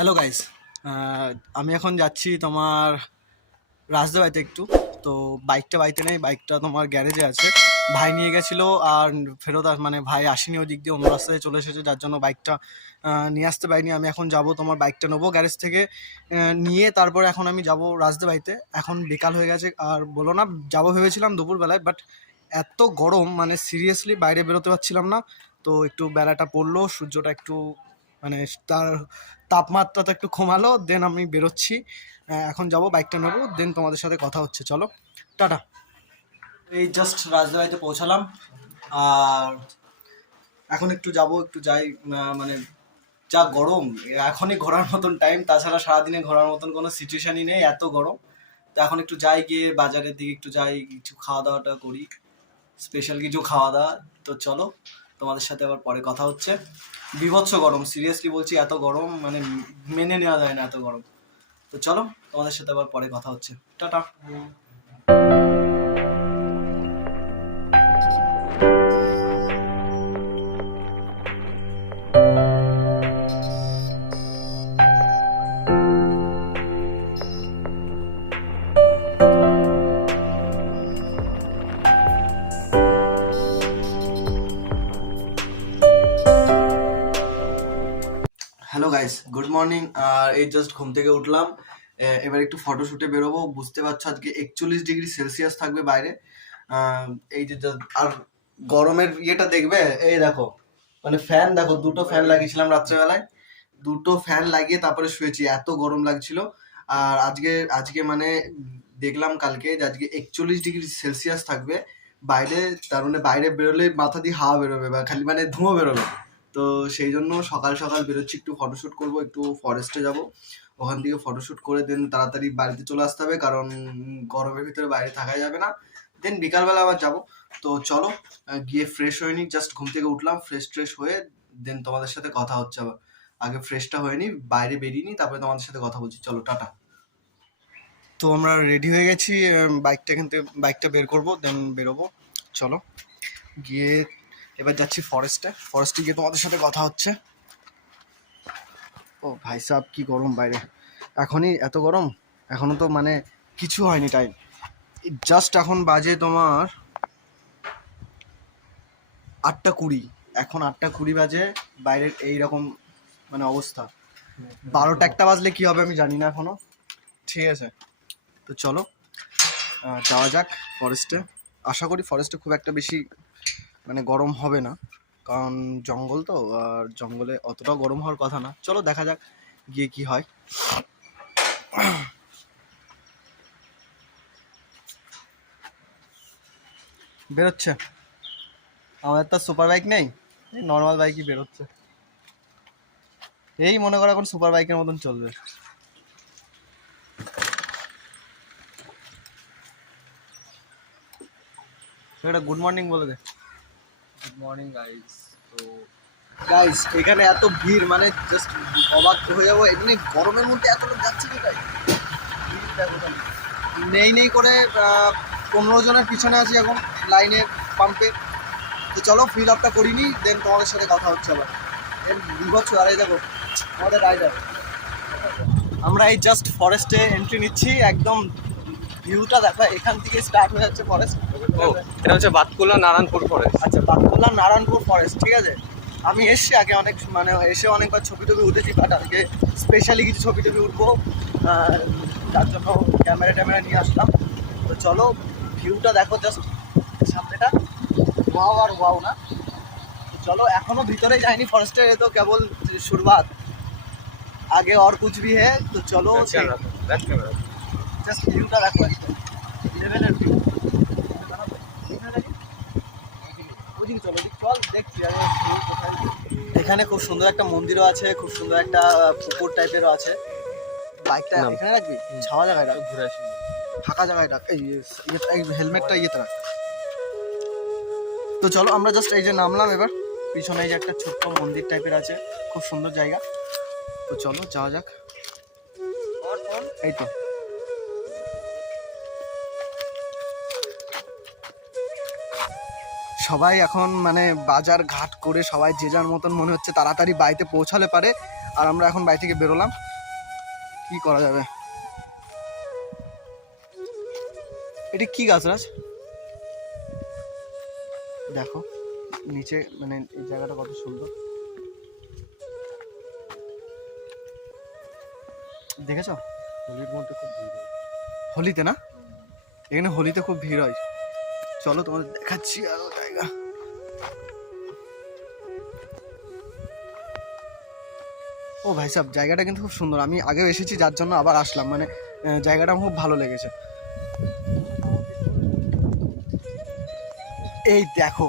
Hello guys, আমি এখন যাচ্ছি তোমার রাজদাবাইতে একটু। তো বাইকটা বাড়িতে নেই, বাইকটা তোমার গ্যারেজে আছে। ভাই নিয়ে গেছিলো আর ফেরত মানে ভাই আসেনি, ওই দিক দিয়ে অন্য রাস্তায় চলে এসেছে, যার জন্য বাইকটা নিয়ে আসতে পারিনি। আমি এখন যাব, তোমার বাইকটা নেবো গ্যারেজ থেকে, নিয়ে তারপরে এখন আমি যাব রাজদাবাইতে। এখন বিকাল হয়ে গেছে আর বলো না, যাবো ভেবেছিলাম দুপুরবেলায়, বাট এত গরম মানে সিরিয়াসলি বাইরে বেরোতে পারছিলাম না। তো একটু বেলাটা পড়লো, সূর্যটা একটু মানে তার তাপমাত্রাটা একটু কমালো, দেন আমি বেরোচ্ছি। এখন যাব, বাইকটা নেবো, দেন তোমাদের সাথে কথা হচ্ছে। চলো, টাটা। এই জাস্ট রাজধানীতে পৌঁছালাম আর এখন একটু যাব, একটু যাই। মানে যা গরম, এখনই ঘোরার মতন টাইম, তাছাড়া সারাদিনে ঘোরার মতন কোনো সিচুয়েশনই নেই, এত গরম। তো এখন একটু যাই, গিয়ে বাজারের দিকে একটু যাই, কিছু খাওয়া দাওয়াটা করি, স্পেশাল কিছু খাওয়া দাওয়া। তো চলো, তোমাদের সাথে আবার পরে কথা হচ্ছে। বীভৎস গরম, সিরিয়াসলি বলছি, এত গরম মানে মেনে নেওয়া যায় না, এত গরম। তো চলো, তোমাদের সাথে আবার পরে কথা হচ্ছে। Tata. Hello guys, good morning. আর এই জাস্ট ঘুম থেকে উঠলাম, এবার একটু ফটোশুটে বেরোবো। বুঝতে পারছো আজকে 41 ডিগ্রি সেলসিয়াস থাকবে বাইরে। এই যে আর গরমের ইয়েটা দেখবে, এই দেখো, মানে ফ্যান দেখো, দুটো ফ্যান লাগিয়েছিলাম রাত্রেবেলায়, দুটো ফ্যান লাগিয়ে তারপরে শুয়েছি, এত গরম লাগছিল। আর আজকে আজকে মানে দেখলাম কালকে যে আজকে 41 ডিগ্রি সেলসিয়াস থাকবে বাইরে। তার মানে বাইরে বেরোলে মাথা দিয়ে হাওয়া বেরোবে বা খালি মানে ধোঁয়া বেরোবে। তো সেই জন্য সকাল সকাল বেরোচ্ছি, একটু ফটোশ্যুট করব, একটু ফরেস্টে যাব, ওখান থেকে ফটোশ্যুট করে দেন তাড়াতাড়ি বাড়িতে চলে আসতে হবে, কারণ গরমের ভিতরে বাইরে থাকা যাবে না। দেন বিকালবেলা আবার যাব। তো চলো, গিয়ে ফ্রেশ হয়ে নিই, জাস্ট ঘুম থেকে উঠলাম, ফ্রেশ ট্রেশ হয়ে দেন তোমাদের সাথে কথা হচ্ছে আবার। আগে ফ্রেশটা হয়ে নি, বাইরে বেরিয়ে নি, তারপরে তোমাদের সাথে কথা বলছি। চলো, টাটা। তো আমরা রেডি হয়ে গেছি, বাইকটা এখান থেকে বাইকটা বের করবো, দেন বেরোবো। চলো, গিয়ে এবার যাচ্ছি ফরেস্টে গিয়ে তোমাদের সাথে কথা হচ্ছে। ও ভাই সাহেব, কি গরম বাইরে, এখনই এত গরম, এখনো তো মানে কিছু হয়নি টাইম, জাস্ট এখন বাজে তোমার 8টা 20। এখন 8টা 20 বাজে, বাইরের এইরকম মানে অবস্থা। 12টা 1টা বাজলে কি হবে আমি জানি না এখনো। ঠিক আছে, তো চলো যাওয়া যাক ফরেস্টে। আশা করি ফরেস্টে খুব একটা বেশি মানে গরম হবে না, কারণ জঙ্গল তো, আর জঙ্গলে অতটাও গরম হওয়ার কথা না। চলো দেখা যাক গিয়ে কি হয়। বেরোচ্ছে, আমাদের তো সুপার বাইক নেই, এই নর্মাল বাইকই বেরোচ্ছে। এই মনে করো এখন সুপার বাইকের মতন চলবে। একটা গুড মর্নিং বলে দে। Good morning guys. তো গাইস, এখানে এত ভিড় মানে জাস্ট অবাক হয়ে যাবো, এমনি গরমের মধ্যে এত লোক যাচ্ছে কোথায়, ভিড় দেখো খালি। নেই নেই করে 15 জনের পিছনে আছি এখন লাইনের পাম্পে। তো চলো ফিল আপটা করিনি, দেন তোমাদের সাথে কথা হচ্ছে আবার। বিভৎস। আর এই দেখো আমাদের রাইডার। আমরা এই জাস্ট ফরেস্টে এন্ট্রি নিচ্ছি, একদম ভিউটা দেখো, এখান থেকে স্টার্ট হয়ে যাচ্ছে ফরেস্ট। ও, এটা হচ্ছে বাতকুলা নারায়ণপুর ফরেস্ট। আচ্ছা, বাতকুলা নারায়ণপুর ফরেস্ট, ঠিক আছে। আমি এসছি আগে অনেক, মানে এসে অনেকবার ছবি টবি উঠেছি, বাট আজকে স্পেশালি কিছু ছবি টবি উঠবো, তার জন্য ক্যামেরা নিয়ে আসলাম। তো চলো, ভিউটা দেখো জাস্ট, সামনেটা ওয়াও আর ওয়াও না। তো চলো, এখনো ভিতরে যাইনি ফরেস্টে, তো কেবল শুরুয়াত, আগে और कुछ भी है। তো চলো জাস্ট ভিউটা দেখো, লেভেলের ভিউ। চল দেখছি এখানে খুব সুন্দর একটা মন্দিরও আছে, খুব সুন্দর একটা পুকুর টাইপেরও আছে। বাইকটা এখানে রাখবি, ছাওয়া জায়গায় রাখ, ঘুরে আসি। ফাঁকা জায়গায় রাখ, এই হেলমেটটা ইয়েতে রাখ। তো চলো, আমরা জাস্ট এই যে নামলাম, এবার পিছনে এই যে একটা ছোট্ট মন্দির টাইপের আছে, খুব সুন্দর জায়গা। তো চলো যাওয়া যাক। এই তো সবাই এখন মানে বাজার ঘাট করে সবাই যে যার মতন মনে হচ্ছে তাড়াতাড়ি বাড়িতে পৌঁছালে পারে। আর আমরা এখন বাড়ি থেকে বেরোলাম, কি করা যাবে। এটা কি গাছ রাজ? দেখো নিচে মানে এই জায়গাটা কত সুন্দর, দেখেছো? হোলির মধ্যে খুব ভিড় হয়। হোলিতে না, এখানে হোলিতে খুব ভিড় হয়। চলো তোমাদের দেখাচ্ছি আরো জায়গা। ও ভাই সাহেব, জায়গাটা কিন্তু খুব সুন্দর। আমি আগেও এসেছি, যার জন্য আবার আসলাম, মানে জায়গাটা আমার খুব ভালো লেগেছে। এই দেখো,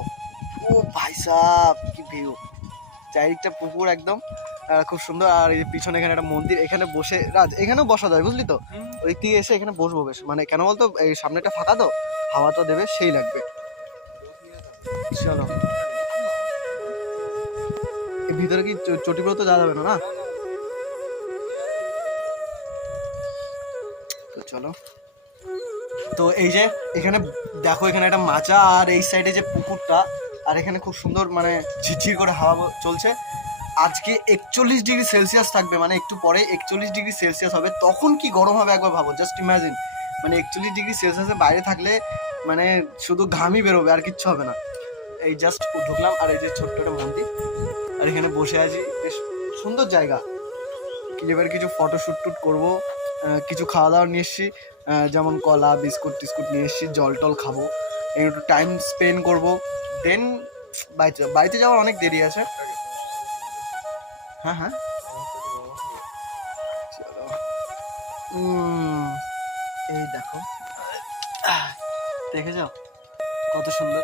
ও ভাই সাহেব কি ভিউ, চারিদিকটা পুকুর একদম খুব সুন্দর। আর এই পিছনে এখানে একটা মন্দির, এখানে বসে রাজ এখানেও বসা যায় বুঝলি তো। ওই দিকে এসে এখানে বসবো বেশ, মানে কেন বলতো এই সামনেটা ফাঁকা তো, হাওয়া তো দেবে, সেই লাগবে। চলো এর ভিতরে কি চটিগুলো তো যাওয়া যাবে না, না তো চলো। তো এই যে এখানে দেখো, এখানে একটা মাচা, আর এই সাইডে যে পুকুরটা, আর এখানে খুব সুন্দর মানে ঝিরঝির করে হাওয়া চলছে। আজকে 41°C থাকবে, মানে একটু পরে 41°C হবে। তখন কি গরম হবে একবার ভাবো, জাস্ট ইমাজিন। মানে 41°C বাইরে থাকলে মানে শুধু ঘামই বেরোবে, আর কিচ্ছু হবে না। এই জাস্ট ঢুকলাম, আর এই যে ছোট্ট একটা মন্দির, আর এখানে বসে আছি, বেশ সুন্দর জায়গা। এবার কিছু ফটো শ্যুট করবো, কিছু খাওয়া দাওয়া নিয়ে এসছি, যেমন কলা বিস্কুট টিস্কুট নিয়ে এসছি, জল টল খাবো, একটু টাইম স্পেন্ড করবো, দেন বাড়িতে যাওয়ার অনেক দেরি আছে। হ্যাঁ হ্যাঁ চলো। এই দেখো, দেখেছো কত সুন্দর।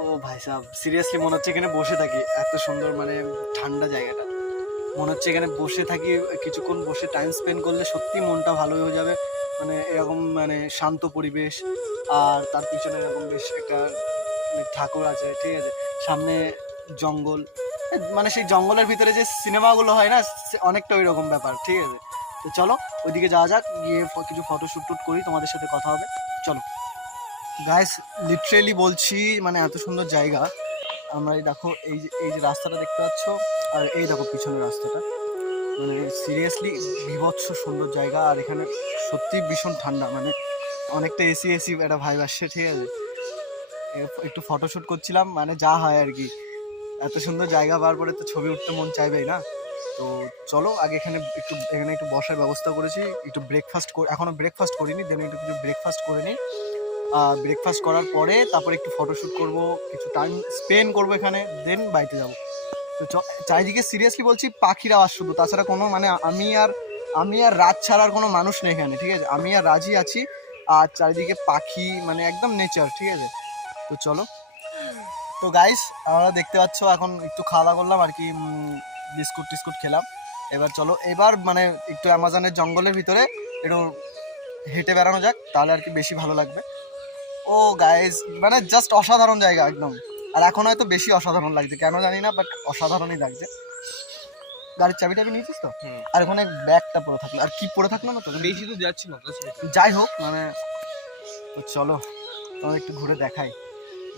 ও ভাই সাহেব, সিরিয়াসলি মনে হচ্ছে এখানে বসে থাকি, এত সুন্দর মানে ঠান্ডা জায়গাটা। মনে হচ্ছে এখানে বসে থাকি, কিছুক্ষণ বসে টাইম স্পেন্ড করলে সত্যি মনটা ভালো হয়ে যাবে। মানে এরকম মানে শান্ত পরিবেশ, আর তার পিছনে এরকম বেশ একটা মানে ঠাকুর আছে, ঠিক আছে, সামনে জঙ্গল, মানে সেই জঙ্গলের ভিতরে যে সিনেমাগুলো হয় না, অনেকটা ওই রকম ব্যাপার, ঠিক আছে। তো চলো ওইদিকে যাওয়া যাক, গিয়ে কিছু ফটো শ্যুট করি, তোমাদের সাথে কথা হবে, চলো। গাইস লিটারেলি বলছি, মানে এত সুন্দর জায়গা। আমরা এই দেখো, এই যে রাস্তাটা দেখতে পাচ্ছ, আর এই দেখো পিছনের রাস্তাটা, মানে সিরিয়াসলি বিভৎস সুন্দর জায়গা। আর এখানে সত্যি ভীষণ ঠান্ডা, মানে অনেকটা এসি একটা ভাইব আসছে, ঠিক আছে। একটু ফটোশ্যুট করছিলাম, মানে যা হয় আর কি, এত সুন্দর জায়গা পাওয়ার পরে তো ছবি উঠতে মন চাইবেই না। তো চলো আগে এখানে একটু বসার ব্যবস্থা করেছি, একটু ব্রেকফাস্ট এখনো ব্রেকফাস্ট করিনি, দেন একটু কিছু ব্রেকফাস্ট করে নিই। ব্রেকফাস্ট করার পরে তারপরে একটু ফটোশ্যুট করব, কিছু টাইম স্পেন্ড করবো এখানে, দেন বাড়িতে যাবো। তো চারিদিকে সিরিয়াসলি বলছি পাখির আওয়াজ শুধু, তাছাড়া কোনো মানে আমি আর রাজ ছাড়ার কোনো মানুষ নেই এখানে, ঠিক আছে। আমি আর রাজই আছি, আর চারিদিকে পাখি, মানে একদম নেচার, ঠিক আছে। তো চলো। তো গাইস আমরা দেখতে পাচ্ছ এখন একটু খাওয়া দাওয়া করলাম আর কি, বিস্কুট টিস্কুট খেলাম। এবার চলো, এবার মানে একটু অ্যামাজনের জঙ্গলের ভিতরে একটু হেঁটে বেড়ানো যাক, তাহলে আর কি বেশি ভালো লাগবে। ও গাইস মানে জাস্ট অসাধারণ জায়গা একদম। আর এখন হয়তো বেশি অসাধারণ লাগছে, কেন জানি না, বাট অসাধারণই লাগছে। গাড়ির চাবিটাকে নিয়েছিস তো? আর ওখানে ব্যাগটা পড়ে থাকলো, আর কি পড়ে থাকলো না তো, বেশি দূর যাচ্ছি না, যাই হোক মানে। তো চলো তোমার একটু ঘুরে দেখাই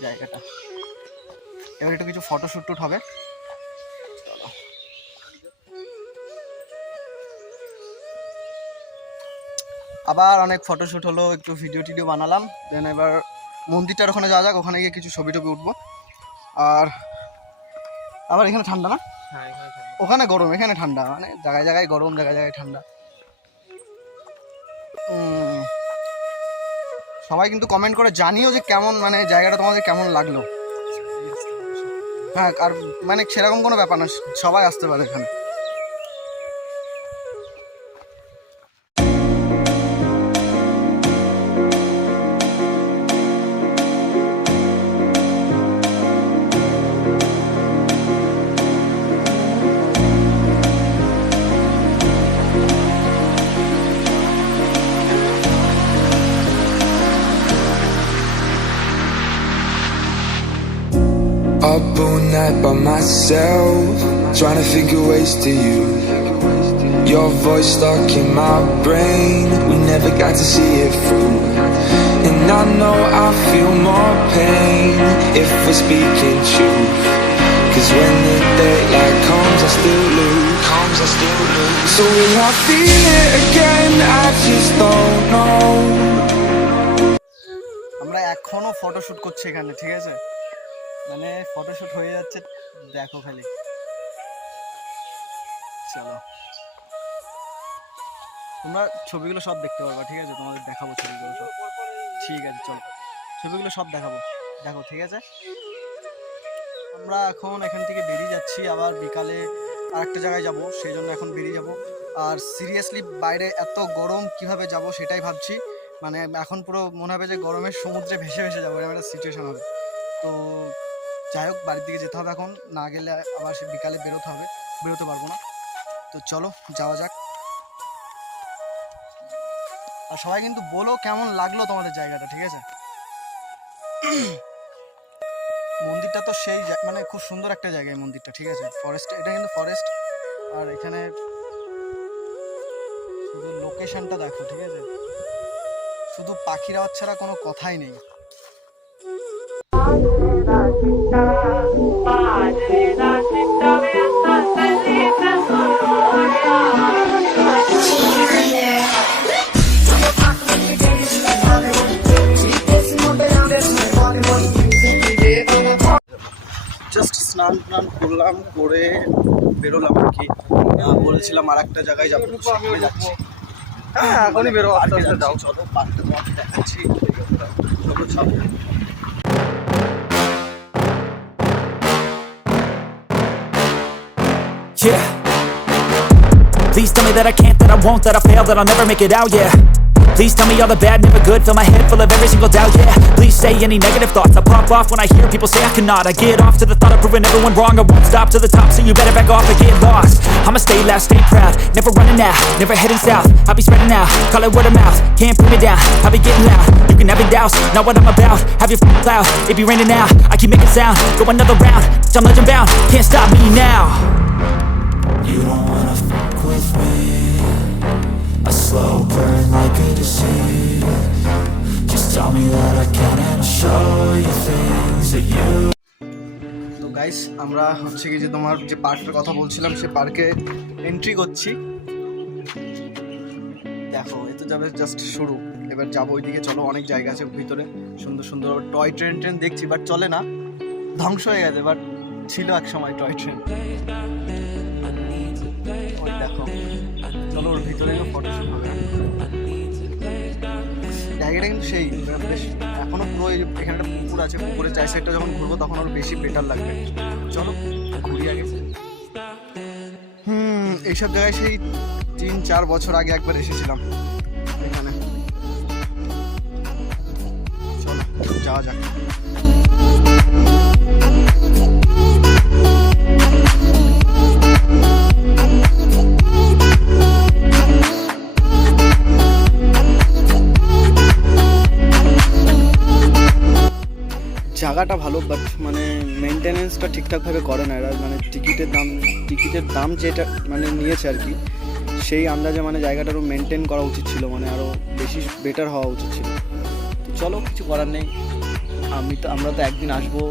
জায়গাটা, এবার একটু কিছু ফটো শ্যুট হবে। চলো আবার অনেক ফটোশ্যুট হলো, একটু ভিডিও টিডিও বানালাম, দেন এবার মন্দিরটার ওখানে যাওয়া যাক, ওখানে গিয়ে কিছু ছবি টবি উঠবো। আর আবার এখানে ঠান্ডা না, ওখানে গরম, এখানে ঠান্ডা, মানে জায়গায় জায়গায় গরম, জায়গায় জায়গায় ঠান্ডা। সবাই কিন্তু কমেন্ট করে জানিও যে কেমন, মানে জায়গাটা তোমাদের কেমন লাগলো। হ্যাঁ, আর মানে সেরকম কোনো ব্যাপার না, সবাই আসতে পারে এখানে। Up all night by myself, trying to think of ways to you. Your voice stuck in my brain, we never got to see it through. And I know I feel more pain if we're speaking truth. Cause when the daylight comes I still lose. sometimes I still lose. So will I feel it again? I just don't know. আমরা এখনো photoshoot করছি এখানে, ঠিক আছে, মানে photoshoot হয়ে যাচ্ছে, দেখো খালি। চলো, তোমরা ছবিগুলো সব দেখতে পারবা, ঠিক আছে, তোমাদের দেখাবো ছবিগুলো সব, ঠিক আছে, চলো ছবিগুলো সব দেখাবো, দেখো, ঠিক আছে। আমরা এখন এখান থেকে বেরিয়ে যাচ্ছি, আবার বিকালে আরেকটা জায়গায় যাব, সেই জন্য এখন বেরিয়ে যাব। আর সিরিয়াসলি বাইরে এত গরম, কিভাবে যাব সেটাই ভাবছি, মানে এখন পুরো মনে হবে যে গরমের সমুদ্রে ভেসে ভেসে যাবো, এরকম একটা সিচুয়েশন হবে। তো যাই হোক, বাড়ির দিকে যেতে হবে এখন, না গেলে আবার সে বিকালে বেরোতে পারবো না। তো চলো যাওয়া যাক। আর সবাই কিন্তু বলো কেমন লাগলো তোমাদের জায়গাটা, ঠিক আছে। মন্দিরটা তো সেই মানে খুব সুন্দর একটা জায়গায় মন্দিরটা, ঠিক আছে, ফরেস্ট, এটা কিন্তু ফরেস্ট। আর এখানে শুধু লোকেশনটা দেখো, ঠিক আছে, শুধু পাখির আওয়াজ ছাড়া কোনো কথাই নেই। জাস্ট স্নান টান করলাম, করে বেরোলাম আর কি। বলেছিলাম আর একটা জায়গায় যাবো, সেখানে যাচ্ছি। হ্যাঁ, এখনই বেরো, আস্তে আস্তে যাও। চলো পার্কটা তোমাকে দেখাচ্ছি, চলো চলো। Yeah. Please tell me that I can't, that I won't, that I fail, that I'll never make it out, yeah. Please tell me all the bad, never good, fill my head full of every single doubt, yeah. Please say any negative thoughts, I pop off when I hear people say I cannot. I get off to the thought of proving everyone wrong, I won't stop to the top, so you better back off and get lost. I'ma stay loud, stay proud, never running out, never heading south. I'll be spreading out, call it word of mouth, can't put me down, I'll be getting loud. You can have your doubts, not what I'm about, have your cloud, it be raining now, I keep making sound, go another round, I'm legend bound, can't stop me now. You don't wanna fuck with me, a slow burn like a disease. Just tell me that I can and I'll show you things that you. তো guys, আমরা হচ্ছে কি যে তোমার যে পার্কটার কথা বলছিলাম, সে পার্কে এন্ট্রি করছি। দেখো, এ তো যাবে জাস্ট শুরু, এবার যাবো ওইদিকে। চলো, অনেক জায়গা আছে ভিতরে, সুন্দর সুন্দর টয় ট্রেন দেখছি, বাট চলে না, ধ্বংস হয়ে গেছে, বাট ছিল এক সময় টয় ট্রেন। দেখো, চলো ওর ভিতরে ফটোশুট হবে। জায়গাটা কিন্তু সেই বেশ, এখনো পুরো এখানে একটা পুকুর আছে, পুকুরের চাই সাইডটা যখন ঘুরবো তখন আরো বেশি বেটার লাগবে। চলো ঘুরি আগে। এইসব জায়গায় সেই 3-4 বছর আগে একবার এসেছিলাম এখানে। চলো যাওয়া যাক। জায়গাটা ভালো, বাট মানে মেনটেনেন্সটা ঠিকঠাকভাবে করে না এরা, মানে টিকিটের দাম যেটা মানে নিয়েছে আর কি, সেই আন্দাজে মানে জায়গাটারও মেনটেন করা উচিত ছিল, মানে আরও বেশি বেটার হওয়া উচিত ছিল। তো চলো, কিছু করার নেই, আমরা তো একদিন আসবো,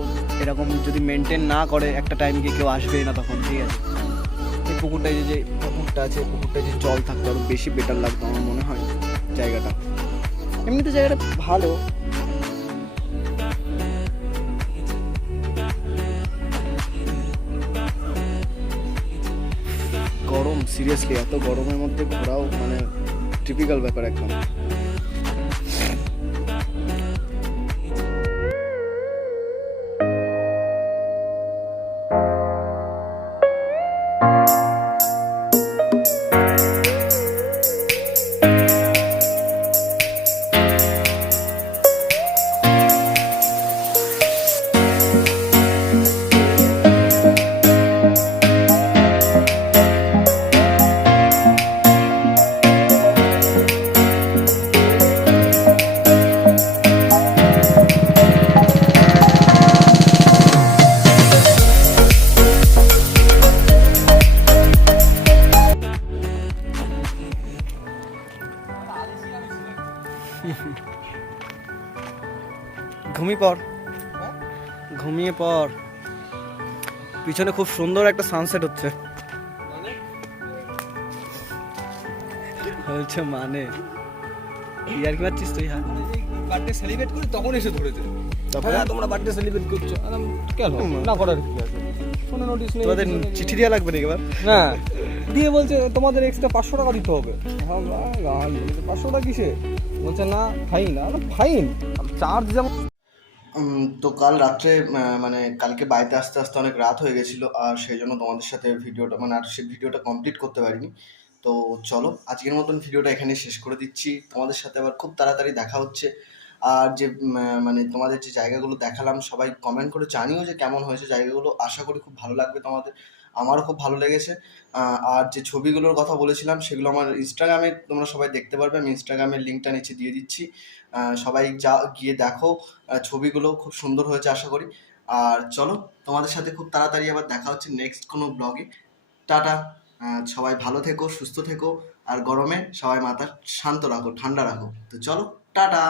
এরকম যদি মেনটেন না করে একটা টাইম গিয়ে কেউ আসবেই না তখন, ঠিক আছে। এই পুকুরটায় যে পুকুরটা আছে, পুকুরটায় যে জল থাকতো আরও বেশি বেটার লাগতো আমার মনে হয় জায়গাটা। এমনিতে জায়গাটা ভালো। গরম, সিরিয়াসলি এত গরমের মধ্যে ঘোরাও মানে টিপিক্যাল ব্যাপার একদম। ঘুমিয়ে পর, পিছনে খুব সুন্দর একটা সানসেট হচ্ছে। বলছে মানে ইয়ার কি পাচ্ছিস তুই? হ্যাঁ বার্থডে সেলিব্রেট করি তখন এসে ধরেছে, তারপরে হ্যাঁ তোমরা বার্থডে সেলিব্রেট করছো। কেন না করার কি আছে, কোনো নোটিশ নেই। তোমাদের চিঠি দেওয়া লাগবে নাকি এবার? হ্যাঁ দিয়ে বলছে তোমাদের এক্সট্রা 500 টাকা দিতে হবে। 500 টাকা কিসে? বলছে না ফাইন। ফাইন চার্জ যেমন। তো কাল রাত্রে মানে কালকে বাড়িতে আসতে আসতে অনেক রাত হয়ে গেছিলো, আর সেই জন্য তোমাদের সাথে ভিডিওটা মানে আর সেই ভিডিওটা কমপ্লিট করতে পারিনি। তো চলো আজকের মতন ভিডিওটা এখানে শেষ করে দিচ্ছি। তোমাদের সাথে আবার খুব তাড়াতাড়ি দেখা হচ্ছে। আর যে মানে তোমাদের যে জায়গাগুলো দেখালাম, সবাই কমেন্ট করে জানিও যে কেমন হয়েছে জায়গাগুলো। আশা করি খুব ভালো লাগবে তোমাদের, আমারও খুব ভালো লেগেছে। আর যে ছবিগুলোর কথা বলেছিলাম সেগুলো আমার ইনস্টাগ্রামে তোমরা সবাই দেখতে পারবে, আমি ইনস্টাগ্রামের লিঙ্কটা নিচে দিয়ে দিচ্ছি। সবাই গিয়ে দেখো, ছবিগুলো খুব সুন্দর হয়েছে আশা করি। আর চলো তোমাদের সাথে খুব তাড়াতাড়ি আবার দেখা হচ্ছে নেক্সট কোনো ব্লগে। টাটা। সবাই ভালো থেকো, সুস্থ থেকো, আর গরমে সবাই মাথা শান্ত রাখো, ঠান্ডা রাখো। তো চলো টাটা।